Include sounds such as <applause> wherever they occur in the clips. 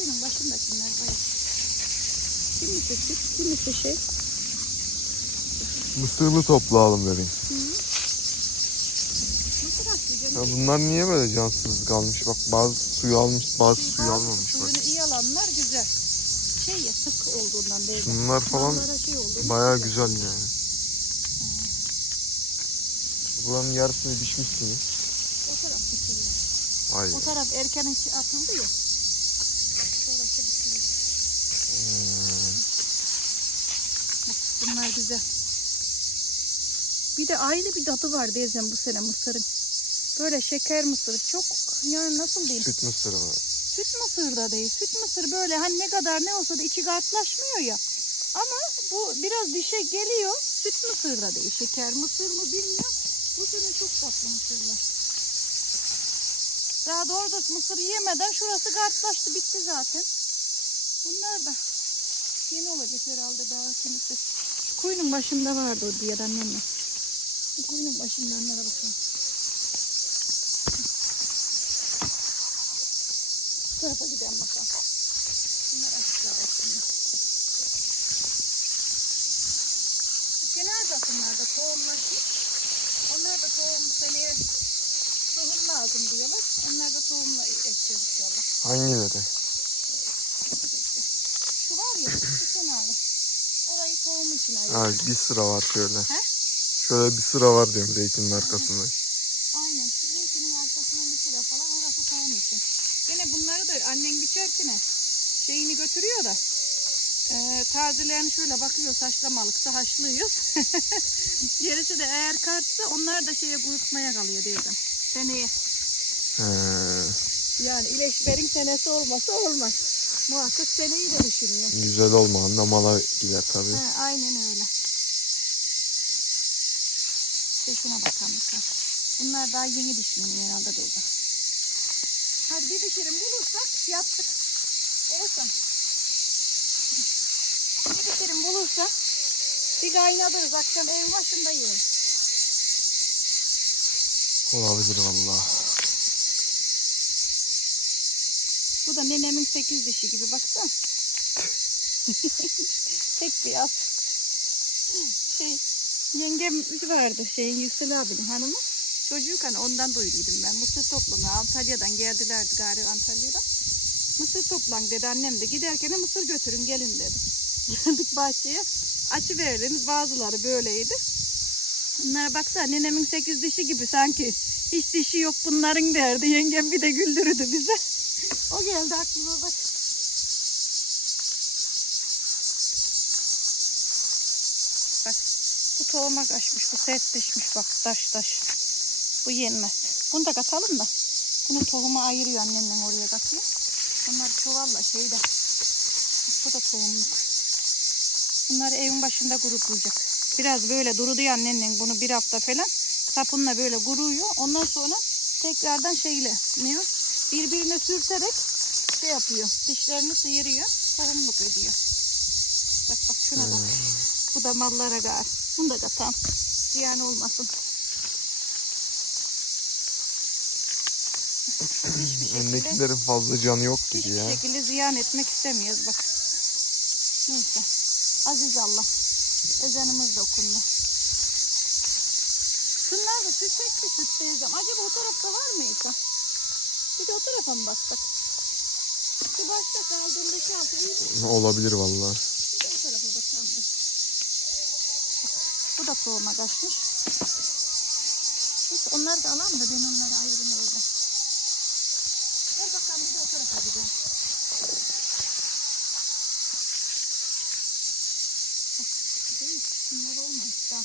Koyunun başındakiler bayağı. Kimisi süt, kimisi şey. Mısırlı toplayalım dedim. Ya bunlar niye böyle cansız kalmış? Bak bazı suyu almış, bazı suyu almamış bak. Suyunu iyi alanlar güzel. Şey ya sık olduğundan değil. Bunlar falan Mallara şey olduğundan Baya güzel. yani. Buranın yarısını biçmişsiniz. O taraf biçildi. Vay. O taraf erken atıldı ya. Orası biçildi. Hmm. Bak bunlar güzel. Bir de ayrı bir tadı var diyeceğim bu sene mısırın. Böyle şeker mısır çok yani nasıl diyeyim? Süt mısırı mı? Süt mısır da değil. Süt mısır böyle hani ne kadar ne olsa da içi kartlaşmıyor ya. Ama bu biraz dişe geliyor. Süt mısır da değil. Şeker mısır mı bilmiyorum. Bu sene çok tatlı mısırlar. Daha doğru da mısır yemeden şurası kartlaştı bitti zaten. Bunlar da yeni olacak herhalde daha kimisi. Kuyunun başında vardı o diye annemle. Kuyunun başında onlara bakalım. Bu tarafa gidelim bakalım. Bunlar aslında. Bu kenar takımlarda tohumlaşmış. Onlar da tohum seneye tohum lazım diyorlar. Onlar da tohumla ekeceğiz inşallah. Hangileri? Şu var ya şu kenarı. Orayı tohum için Ha, ayırdım. bir sıra var şöyle. He? Şöyle bir sıra var diyorum zeytinin arkasında. Aynen. Zeytinin arkasına bir sıra falan orası tohum için. Gene bunları da annen biçerken şeyini götürüyor da e, tazelerini şöyle bakıyor haşlamalıksa haşlıyoruz. <laughs> Gerisi de eğer kartsa onlar da şeye kurutmaya kalıyor diyeceğim. Seneye. He. Yani ileşberin senesi olmasa olmaz. Muhakkak seneyi de düşünüyor. Güzel olmayan mala gider tabii. He, aynen öyle. İşte şuna bakalım bakalım. Bunlar daha yeni düşünüyorum herhalde diyeceğim. Hadi bir pişirim bulursak yaptık. Olsun. Bir pişirim bulursa bir kaynatırız. Akşam evin başında yiyoruz. Olabilir valla. Bu da nenemin sekiz dişi gibi baksana. <laughs> Tek beyaz. Şey, yengem vardı şeyin Yüksel abinin hanımı. Çocukken ondan duyduydum ben. Mısır toplamaya Antalya'dan geldilerdi gari Antalya'dan. Mısır toplan dedi annem de giderken de mısır götürün gelin dedi. Geldik bahçeye. Açı verdiniz bazıları böyleydi. Bunlara baksana nenemin sekiz dişi gibi sanki. Hiç dişi yok bunların derdi. Yengem bir de güldürdü bize. O geldi aklıma bak. Bak bu tohuma kaçmış. Bu sertleşmiş bak taş taş. Bu yenmez. Bunu da katalım da. Bunun tohumu ayırıyor annemle oraya katıyor. Bunlar çuvalla şeyde. Bu da tohumluk. Bunları evin başında kurutulacak. Biraz böyle durudu ya annenin bunu bir hafta falan. Sapınla böyle kuruyor. Ondan sonra tekrardan şeyle ne o? Birbirine sürterek şey yapıyor. Dişlerini sıyırıyor. Tohumluk ediyor. Bak bak şuna bak. Bu da mallara gar. Bunu da katam. Ziyan olmasın. Hiçbir şekilde, Öndekilerin fazla canı yok gibi hiçbir ya. şekilde ziyan etmek istemiyoruz bak. Neyse. Aziz Allah. Ezanımız da okundu. Şunlar da süt tek bir süt teyzem. Acaba o tarafta var mı İsa? Bir de o tarafa mı baksak? Şu başta kaldığındaki altı iyi? Olabilir valla. Bir de o tarafa bakalım. Bak, bu da tohuma kaçmış. Neyse onları da alalım da ben onları ayrını evde. Gel bakalım bir de o tarafa gidelim. Bunlar olmamış daha.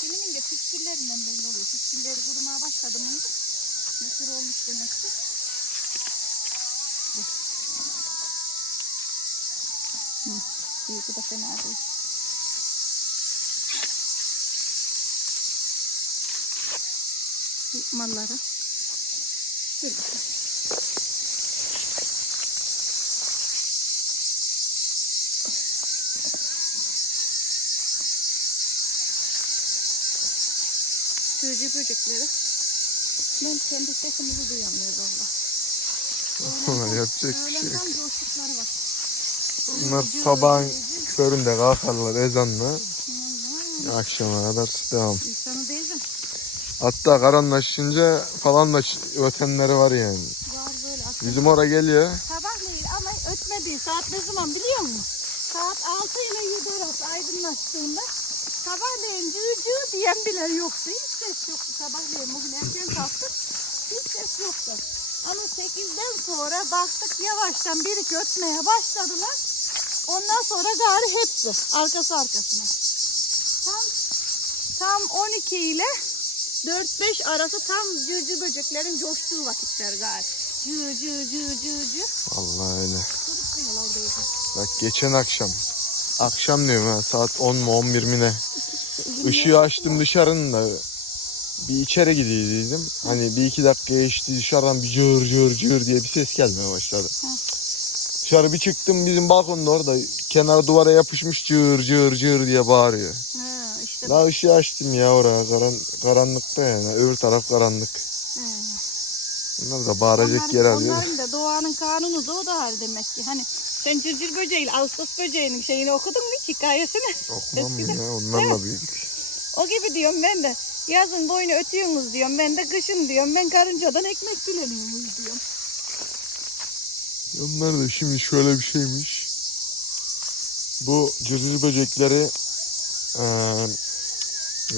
Kiminin de püsküllerinden belli oluyor. Püskülleri kurumaya başladı mı? Mısır olmuş demektir. Bu. Hı, iyi, fena değil. Bu malları. Dur bakalım. Böcekleri. Ben kendi sesimizi duyamıyorum valla. Yapacak bir şey yok. Bunlar sabahın köründe kalkarlar ezanla. Akşama kadar devam. İnsanı değilsin. Hatta karanlaşınca falan da ötenleri var yani. Var böyle akşam. Bizim oraya geliyor. Sabahleyin ama ötmediği saat ne zaman biliyor musun? Saat 6 ile 7 arası aydınlaştığında sabahleyin cığı cığı diyen bile yoktu. Hiç ses yoktu sabahleyin. Bugün erken kalktık. Hiç ses yoktu. Ama 8'den sonra baktık yavaştan bir iki ötmeye başladılar. Ondan sonra gari hepsi arkası arkasına. Tam, tam 12 ile 4-5 arası tam cırcı böceklerin coştuğu vakitler gari. Cı cı cı cı cı. Vallahi öyle. Bak geçen akşam. Akşam diyorum ha saat 10 mu 11 mi ne? Işığı açtım dışarının da bir içeri gidiyordum. Hani bir iki dakika geçti dışarıdan bir cır cır cır diye bir ses gelmeye başladı. Hı. Dışarı bir çıktım bizim balkonda orada kenara duvara yapışmış cır cır cır diye bağırıyor. Ha işte ışığı açtım ya oraya karan, karanlıkta yani öbür taraf karanlık. He. Bunlar da bağıracak Onların- yer arıyor. Onların da doğanın kanunu da o da var demek ki. Hani sen cırcır böceğiyle Ağustos böceğinin şeyini okudun mu hiç hikayesini? Okumam Eskiden. ya onlarla büyüdük. O gibi diyorum ben de. Yazın boyunu ötüyorsunuz diyorum. Ben de kışın diyorum. Ben karıncadan ekmek dileniyorsunuz diyorum. Onlar da şimdi şöyle bir şeymiş. Bu cırcır böcekleri eee,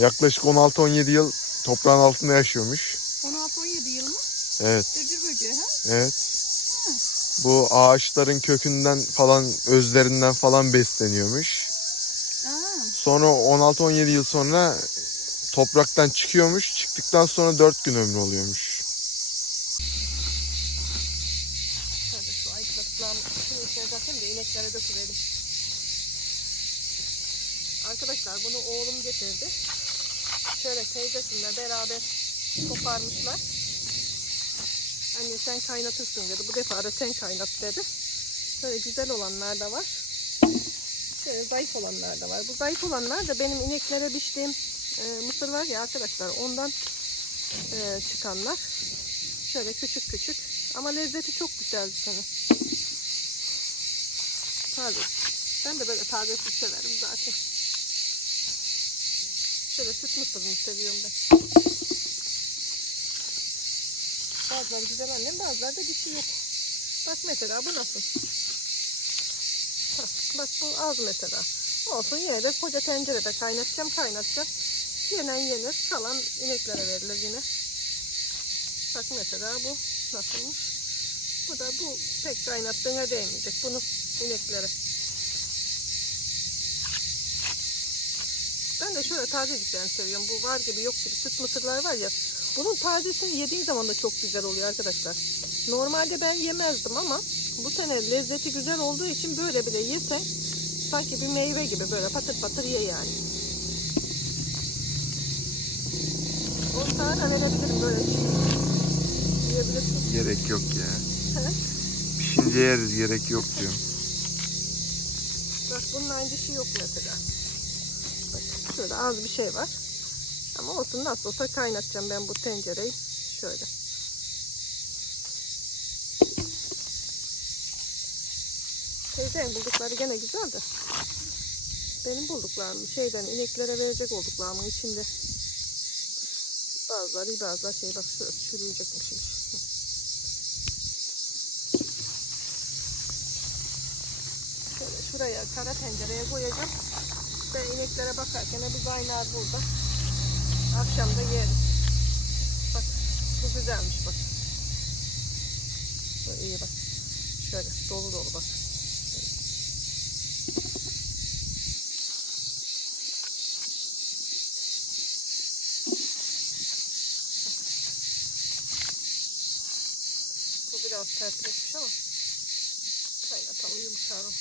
yaklaşık 16-17 yıl toprağın altında yaşıyormuş. 16-17 yıl mı? Evet, Cırcır böceği ha? evet. Bu ağaçların kökünden falan, özlerinden falan besleniyormuş. Aa, Sonra 16-17 yıl sonra topraktan çıkıyormuş. Çıktıktan sonra 4 gün ömrü oluyormuş. şöyle şu ayıkladıklarımı şunu içine takayım da ineklere döküverim. Arkadaşlar bunu oğlum getirdi. Şöyle teyzesinle beraber koparmışlar. Anne sen kaynatırsın dedi. Bu defa da sen kaynat dedi. Böyle güzel olanlar da var. Şöyle zayıf olanlar da var. Bu zayıf olanlar da benim ineklere biçtiğim e, mısır var ya arkadaşlar ondan e, çıkanlar. Şöyle küçük küçük. Ama lezzeti çok güzel bir tane. Taze. Ben de böyle taze süt severim zaten. Şöyle süt mısırını seviyorum ben. Bazıları güzel annem bazıları da dişi yok. Bak mesela bu nasıl? Bak, bu az mesela. Olsun yine de koca tencerede kaynatacağım kaynatacağım. Yenen yenir kalan ineklere verilir yine. Bak mesela bu nasılmış? Bu da bu pek kaynattığına değmeyecek. Bunu ineklere. Ben de şöyle tazeciklerini seviyorum. Bu var gibi yok gibi süt mısırlar var ya. Bunun tazesini yediğin zaman da çok güzel oluyor arkadaşlar. Normalde ben yemezdim ama bu sene lezzeti güzel olduğu için böyle bile yesen sanki bir meyve gibi böyle patır patır ye yani. O sana verebilirim böyle yiyebilirsin. Gerek yok ya. Pişince yeriz gerek yok diyorum. Bak bunun aynı şey yok mesela. Bak şurada az bir şey var. Ama olsun nasıl olsa kaynatacağım ben bu tencereyi. Şöyle. Teyzenin buldukları gene güzel de. Benim bulduklarım şeyden ineklere verecek olduklarımın içinde. Bazıları bazıları şey bak. Şöyle şuraya kara tencereye koyacağım. Ben ineklere bakarken bir kaynar burada. Akşam da yeriz. Bak bu güzelmiş bak. Bu iyi bak. Şöyle dolu dolu bak. Bu biraz sertleşmiş ama kaynatalım yumuşar o.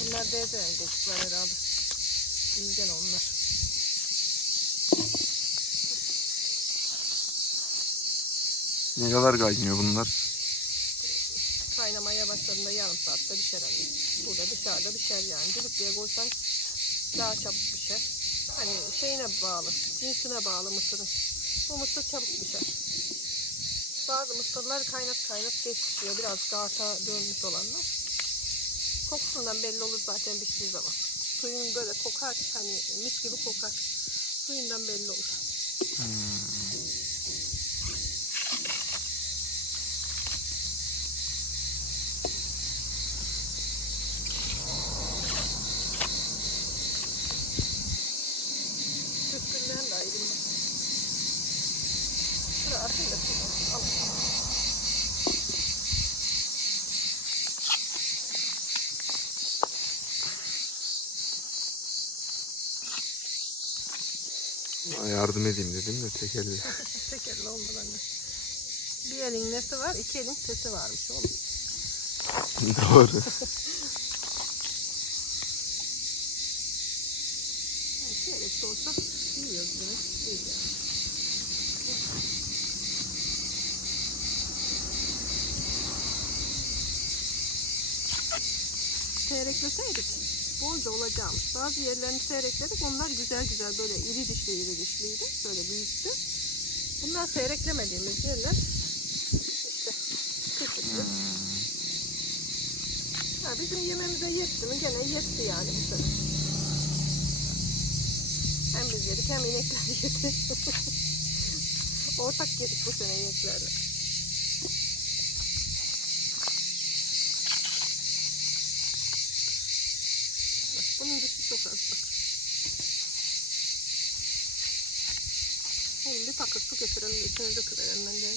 Bunlar devden çocuklar herhalde. İlgen onlar. Ne kadar kaynıyor bunlar? Kaynamaya başladığında yarım saatte pişer anne. Burada dışarıda pişer yani. Düdüklüye koysan daha çabuk pişer. Hani şeyine bağlı, cinsine bağlı mısırın. Bu mısır çabuk pişer. Bazı mısırlar kaynat kaynat geç pişiyor. Biraz garta dönmüş olanlar. Kokusundan belli olur zaten piştiği zaman. Suyun böyle kokar hani mis gibi kokar. Suyundan belli olur. Püskülleyen de ayrılmaz. Şuraya atayım da şunu al. Yardım edeyim dedim de tek elle. <laughs> Tek elle olmadan da. Bir elin nesi var, iki elin sesi varmış oğlum. <laughs> Doğru. Çeyrek de olsa yiyoruz bunu. Değil yani. Seyrekleseydik bolca olacakmış. Bazı yerlerini seyrekledik. Onlar güzel güzel böyle iri dişli iri dişliydi. Böyle büyüktü. Bunlar seyreklemediğimiz yerler işte küçüktü. Ha, bizim yememize yetti mi? Gene yetti yani bu sene. Hem biz yedik hem inekler <laughs> yedi. Ortak yedik bu sene ineklerle. Bak, bak. Oğlum bir paket su getirelim de içine döküverelim ben de.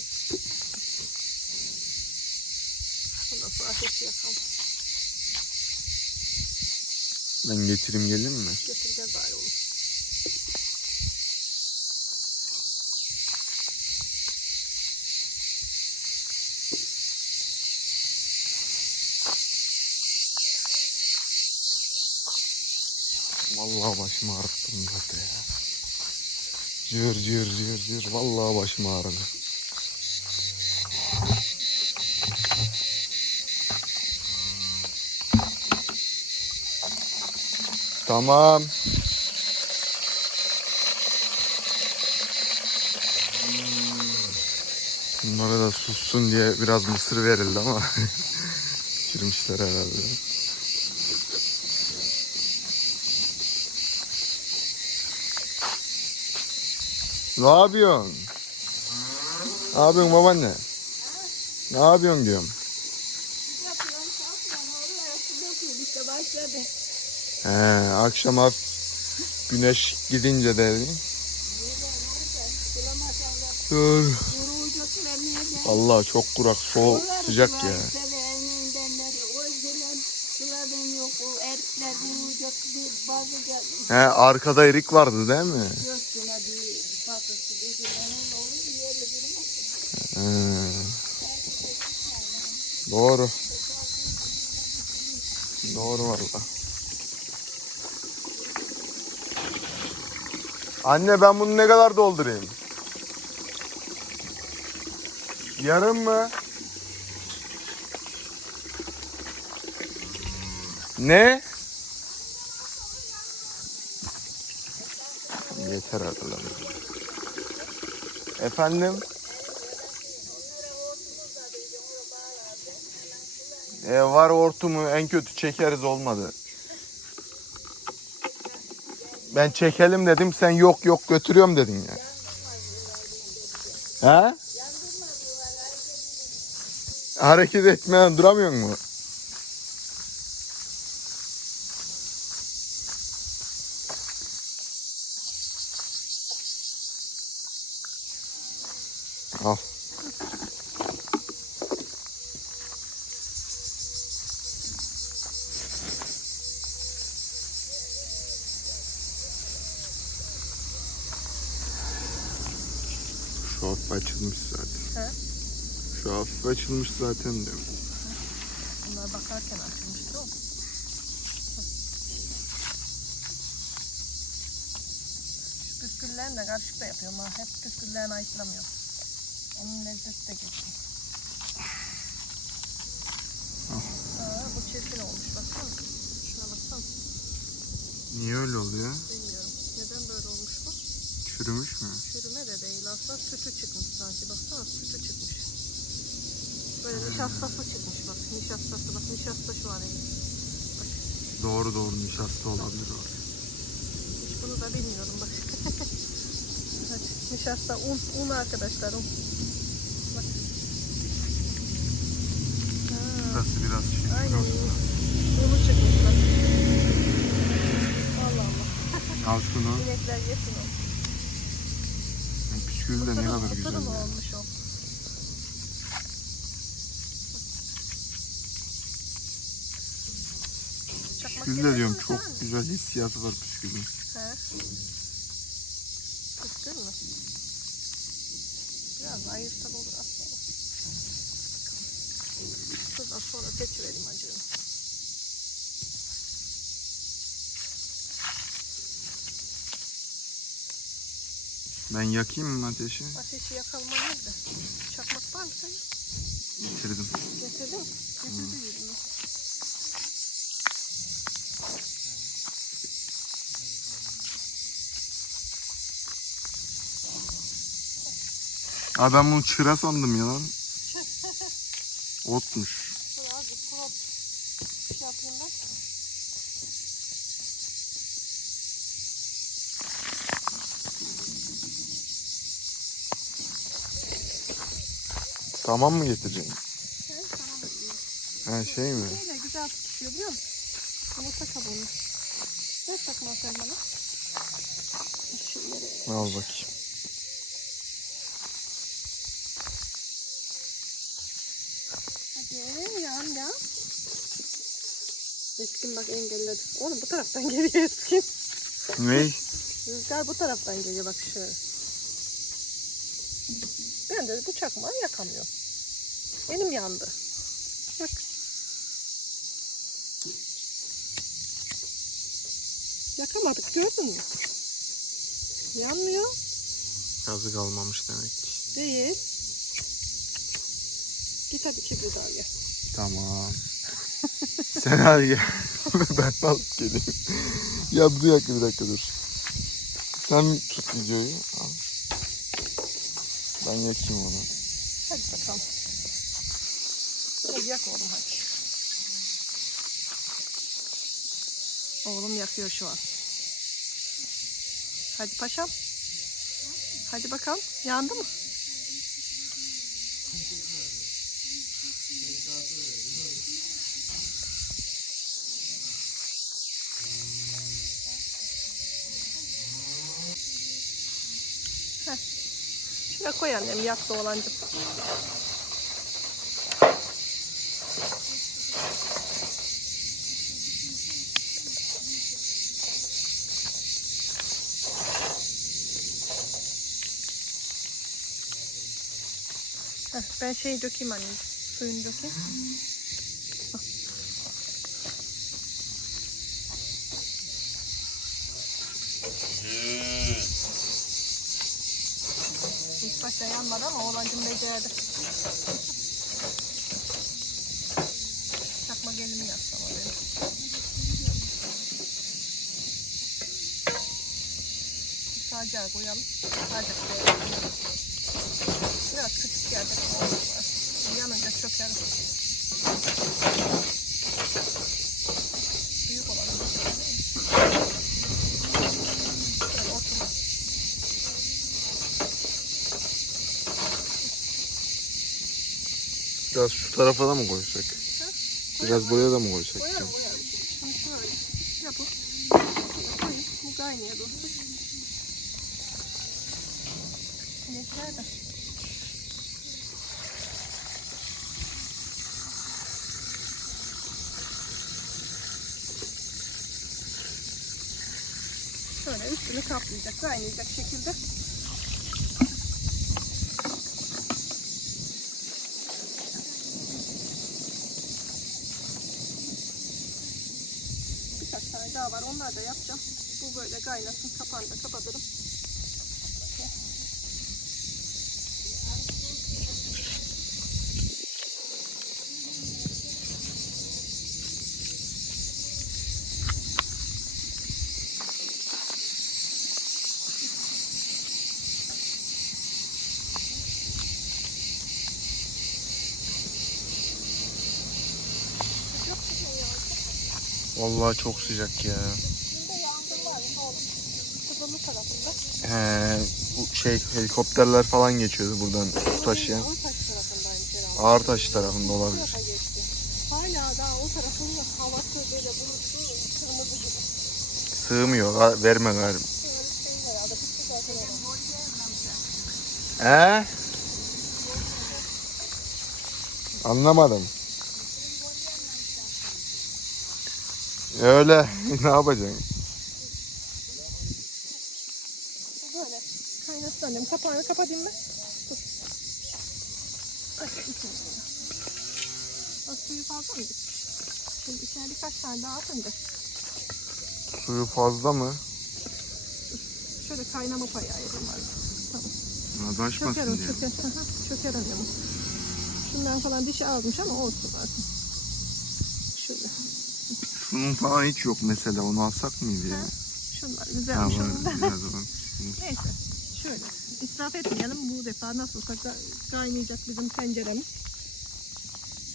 Ondan sonra ateşi yakalım. Ben getireyim gelin mi? Getir gel bari oğlum. Vallahi başım ağrıttım zaten ya. Cır cır cır cır. Vallahi başım ağrıdı. Tamam. Bunlara da sussun diye biraz mısır verildi ama <laughs> girmişler herhalde. Ne yapıyorsun? Ne yapıyorsun babaanne? Ne yapıyorsun diyorum. He, akşam hafif güneş gidince dedin. Dur. Allah çok kurak, soğuk, sıcak ya. He, arkada erik vardı değil mi? Göğsüne bir bakısı dökülen öyle olur. Yerli durmaz. He. Doğru. Doğru valla. Anne ben bunu ne kadar doldurayım? Yarım mı? Ne? Yeter arkadaşlar. Efendim? E, var hortumu en kötü çekeriz olmadı. Ben çekelim dedim sen yok yok götürüyorum dedin ya. He? Hareket etmeden duramıyor mu? Al. Şu hafif açılmış zaten. He? Şu hafif açılmış zaten diyorum. Bunlar bakarken açılmıştır o. Şu püsküllerini de karışık da yapıyorum ha. Hep püsküllerini ayıklamıyorum. Onun lezzeti de geçiyor. Aa, bu çirkin olmuş baksana. Şuna baksana. Niye öyle oluyor? Bilmiyorum. Neden böyle olmuş bu? Çürümüş mü? Çürüme de değil aslında sütü çıkmış sanki. Baksana sütü çıkmış. Böyle nişastası çıkmış bak. Nişastası bak nişasta şu an elimde. Doğru doğru nişasta olabilir o. Hiç bunu da bilmiyorum bak. <laughs> Nişasta un, un arkadaşlar un. Bak. Burası biraz şey. aynen un. Unu çıkmış bak. Allah Allah. Al şunu. İnekler yesin o. Püskül de ne kadar güzel. mı ya. olmuş o? Çakmak Püskül de diyorum çok güzel hissiyatı var püskülün. He. Kıstın mı? Biraz ayırsak olur aslında. Şuradan sonra seçiverim acığını. Ben yakayım mı ateşi? Ateşi yakalma nerede? Çakmak var mı senin? Getirdim. Getirdin mi? Getirdi Aa ben bunu çıra sandım ya lan. Otmuş. Azıcık kurut. Şey yapayım ben. Tamam mı getireceğim? Şey, tamam. Ha şey mi? Neyle güzel tutuşuyor biliyor musun? Yumurta kabuğunu. Ver takma sen bana. Al bakayım. Eskin bak engelledi. Oğlum bu taraftan <laughs> geliyor Eskin. Ney? Rüzgar bu taraftan geliyor bak şöyle. Ben de bu çakmağı yakamıyorum. Elim yandı. Bak. Yakamadık gördün mü? Yanmıyor. Yazık almamış demek ki. Değil. Git hadi kibrit al gel. Tamam. Sen al gel. ben alıp geleyim. ya bir dakika bir dakika dur. Sen tut videoyu. Al. Ben yakayım onu. Hadi bakalım. Hadi yak oğlum hadi. Oğlum yakıyor şu an. Hadi paşam. Hadi bakalım. Yandı mı? Şuna koy annem yaktı oğlancım. Heh, ben şeyi dökeyim anneciğim. Suyunu dökeyim. Hah. İlk başta yanmadı ama oğlancım becerdi. Çakma gelimi yaptı ama benim. Sadece koyalım. Sadece koyalım. Biraz küçük yerde koyalım. Yanınca çökerim. Büyük olalım. Şöyle oturun. Biraz şu tarafa da mı koysak? Biraz buraya da mı koysak? Koyalım koyalım. Şöyle üstünü kaplayacak, kaynayacak şekilde. Tane daha var. Onlar da yapacağım. Bu böyle kaynasın. Kapağını da kapatırım. Vallahi çok sıcak ya. He, bu şey helikopterler falan geçiyordu buradan su taşıyan. Herhalde. Ağırtaş tarafında olabilir. Hala daha o tarafın havası böyle bulutlu, kırmızı. Sığmıyor. Verme orası. He? Anlamadım. Öyle. <laughs> ne yapacaksın? Böyle. Kaynasın annem. Kapağını kapatayım mı? Dur. Ay, suyu fazla mı gitmiş? Şimdi içine birkaç tane daha atın da. Suyu fazla mı? Şöyle kaynama payı ayırayım var. Ha, Çöker o Taşmasın diye. çöker. Hı, Çöker annem o. Şundan falan dişi almış ama olsun zaten. Şunun falan hiç yok mesela. Onu alsak mıydı ya? Şunlar Ha, güzelmiş. da. biraz. Neyse. Şöyle. İsraf etmeyelim. Bu defa nasıl olsa ka- kaynayacak bizim tenceremiz.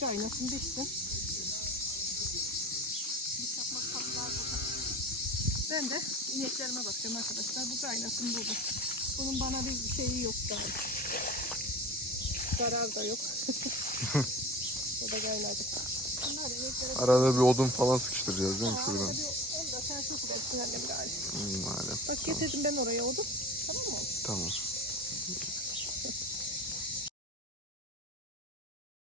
Kaynasın burada. Ben de ineklerime bakıyorum arkadaşlar. Bu kaynasın burada. Bunun bana bir şeyi yok daha. Zarar da yok. <laughs> o da kaynayacak. Arada bir odun falan sıkıştıracağız değil mi şuradan? sen çok üretsin annem galiba. Hmm, Madem. Bak getirdim ben oraya odun. Tamam mı? Tamam.